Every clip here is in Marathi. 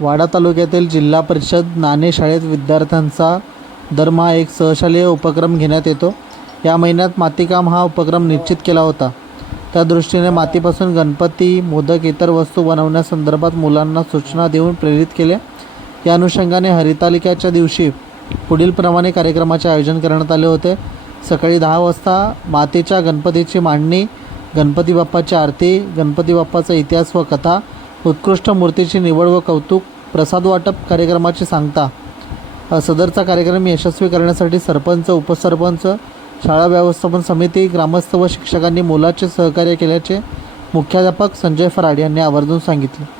वाडा तालुक्यातील जिल्हा परिषद नाणे शाळेत विद्यार्थ्यांचा दरमहा एक सहशालेय उपक्रम घेण्यात येतो. या महिन्यात मातीकाम हा उपक्रम निश्चित केला होता. त्या दृष्टीने मातीपासून गणपती मोदक इतर वस्तू बनवण्यासंदर्भात मुलांना सूचना देऊन प्रेरित केले. या अनुषंगाने हरितालिकाच्या दिवशी पुढीलप्रमाणे कार्यक्रमाचे आयोजन करण्यात आले होते. सकाळी दहा वाजता मातीच्या गणपतीची मांडणी गणपती बाप्पाची आरती गणपती बाप्पाचा इतिहास व कथा उत्कृष्ट मूर्तीची निवड व कौतुक प्रसाद वाटप कार्यक्रमाची सांगता. सदरचा कार्यक्रम यशस्वी करण्यासाठी सरपंच उपसरपंच शाळा व्यवस्थापन समिती ग्रामस्थ व शिक्षकांनी मोलाचे सहकार्य केल्याचे मुख्याध्यापक संजय फराड यांनी आवर्जून सांगितले.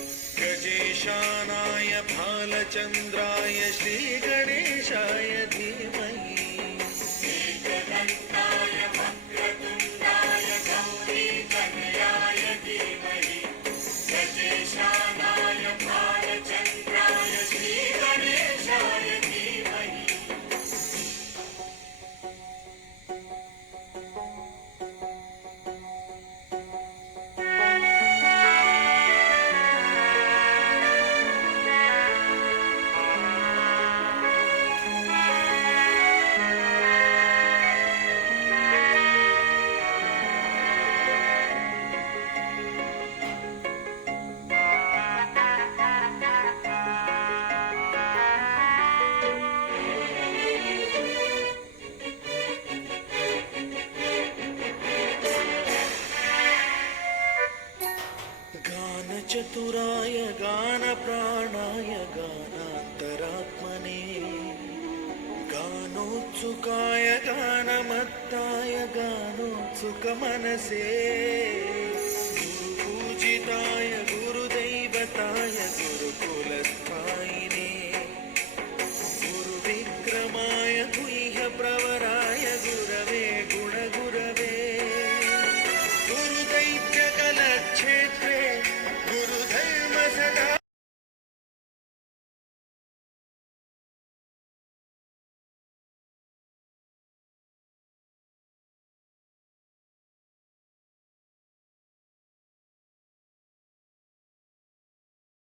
गजेशानाय भालचन्द्राय श्रीगणेशाय धीमहि చతురాయ గాన ప్రాణాయ గానాంతరాత్మనే గానోత్సుకాయ గానమత్తాయ గానోత్సుక మనసే గురు పూజితాయ గురు